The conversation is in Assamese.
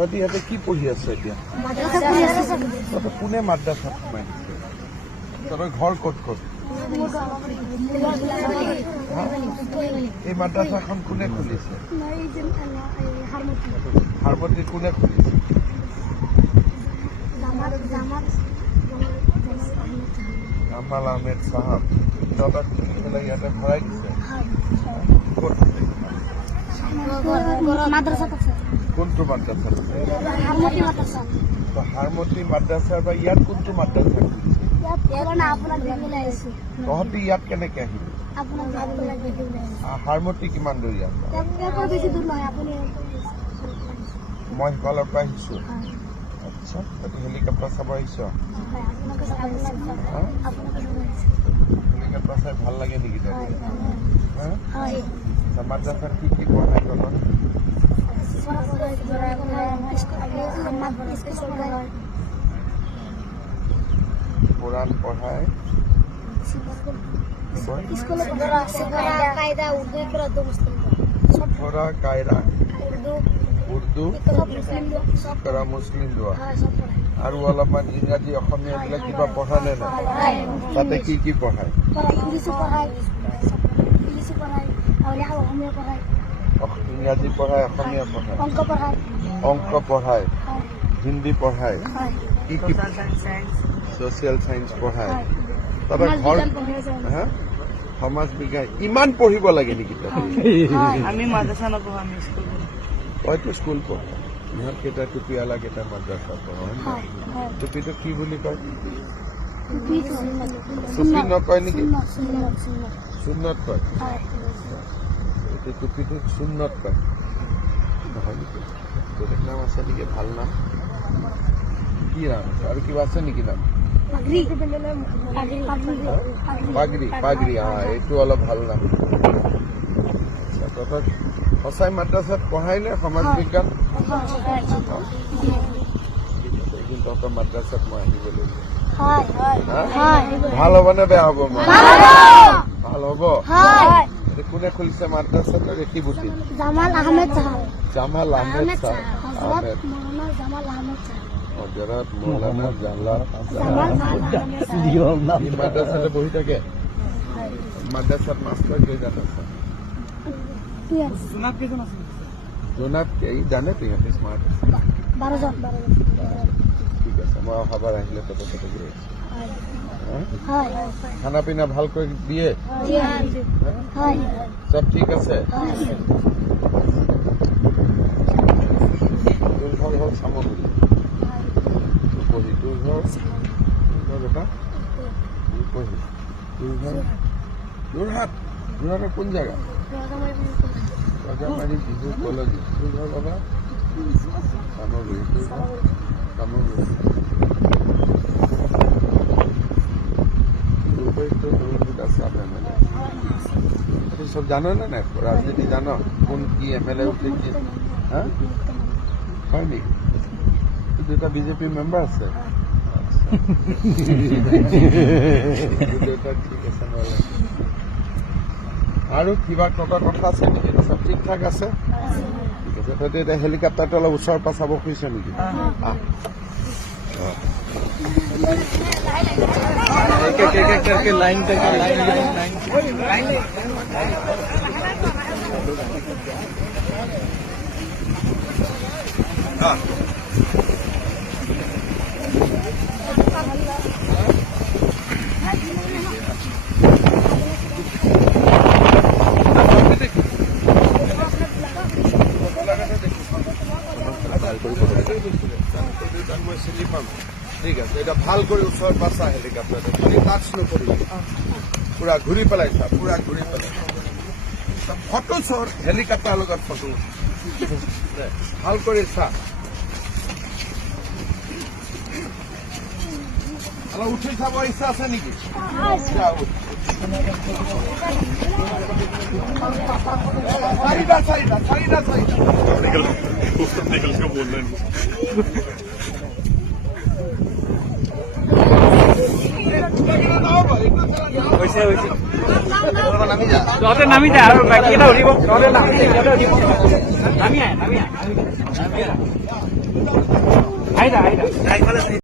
তহঁতি ইয়াতে কি পঢ়ি আছ এতিয়া? তহঁতে কোনে মাদ্ৰাছাত সোমাই দিছে? তহঁতৰ ঘৰ ক'ত ক'ত? এই মাদ্ৰাছাখন কোনে খুলিছে? হাৰমতি কোনে খুলিছে? জামাল আহমেদ চাহাব। তহঁতক কিনি পেলাই ইয়াতে ভৰাই দিছে? ক'ত আছে? কোনটো মাদ্ৰাছাত? হাৰমতি মাদ্ৰাছাৰ পৰা ইয়াত কোনটো মাদ্ৰাছা? তহঁতি ইয়াত কেনেকে আহিবি? হাৰমতি কিমান দূৰ ইয়াত? মই সিফালৰ পৰা আহিছো। আচ্ছা, তহঁতি হেলিকপ্টাৰ চাব আহিছ? হেলিকপ্টাৰ চাই ভাল লাগে নেকি তহঁতি? মাদ্ৰাছাত কি কি পঢ়াই তহঁতক? কোৰআন পড়ায়, সফৰা কায়দা উৰ্দু কৰা মুসলিম দোয়া আৰু অলপমান ইংৰাজী অসমীয়া এইবিলাক কিবা পঢ়া নে নাই? তাতে কি কি পঢ়ায়? ইংৰাজী পঢ়ায়, অসমীয়া পঢ়ায়, অংক পঢ়ায়, হিন্দী পঢ়ায়, কি কি সোশিয়াল সায়েন্স পঢ়ায়? তহঁতৰ ঘৰ সমাজ বিজ্ঞান ইমান পঢ়িব লাগে নেকি? আমি মাদ্ৰাছা নপঢ়ো, আমি স্কুল পঢ়ো। তইতো স্কুল পঢ়, ইহঁত কেইটা টুপিৱালা কেইটা মাদ্ৰাছা পঢ়। টুপিটো কি বুলি কয়? টুপি নকয় নেকি? সুন্নত কয়। এইটো টুপিটো সুন্নত কয় নহয় নেকি? বেলেগ নাম আছে নেকি? ভাল নাম কি নাম আছে? আৰু কিবা আছে নেকি নাম? পাগৰি। পাগৰি, এইটো অলপ ভাল নাম। তহঁতক সঁচাই মাদ্ৰাছাত পঢ়াই নে সমাজ বিজ্ঞান? এদিন তহঁতৰ মাদ্ৰাছাত মই আহিব লাগিব। ভাল হ'ব নে বেয়া হ'ব? ভাল হ'ব। কোনে খুলিছে মাদ্ৰাছাটো? ৰেখিবুটি জামাল আহমেদ চাহাব। হজৰত মৌলানা জালাল মাদ্ৰাসাতে বহি থাকে। মাদ্ৰাসাত মাস্টাৰ কেইজন আছে? জোনাত এই জানে তো ইহঁতে স্মাৰ্ট। 12 ঠিক আছে, মই অহাবাৰ আহিলে তহঁতৰ তাতে গৈ আছো। খানা পিনা ভালকৈ দিয়ে? সব ঠিক আছে? তোৰ ঘৰ হ'ল চামগুৰি। তোৰ ঘৰ বেটা যোৰহাট। যোৰহাটৰ কোন জেগা? ৰজামাৰী বিহু কলনী। তোৰ ঘৰ বাবা চামগুৰি। তোৰ ঘৰ চামগুৰি। সব জানো না না? রাজনীতি জানো? কোন কি এমএলএ উঠে কি? হ্যাঁ, হয় নেকি? দুটা বিজেপি মেম্বার আছে। ঠিক আছে নহলে আৰু কিবা কথা আছে নেকি? সব ঠিক ঠাক আছে? ঠিক আছে। তহঁতি এতিয়া হেলিকপ্টাৰটো অলপ ওচৰৰ পৰা চাব খুজিছ নেকি? মই চিনি পাম। ঠিক আছে, এটা ভাল কৰি ওচৰত বাছা হেলিকপ্টাৰটো। খালি টাচ নকৰিবি, পুৰা ঘূৰি পেলাই চা, পুৰা ঘূৰি পেলাই ফটো চৰ। হেলিকপ্টাৰ লগত ফটো ভাল কৰি চা। অলপ উঠি চাব ইচ্ছা আছে নেকি? তহঁতে নামি যা আৰু বাকীকেইটা উঠিব। তহঁতে নামি যা, নামি আহ। আহিলা আহিলা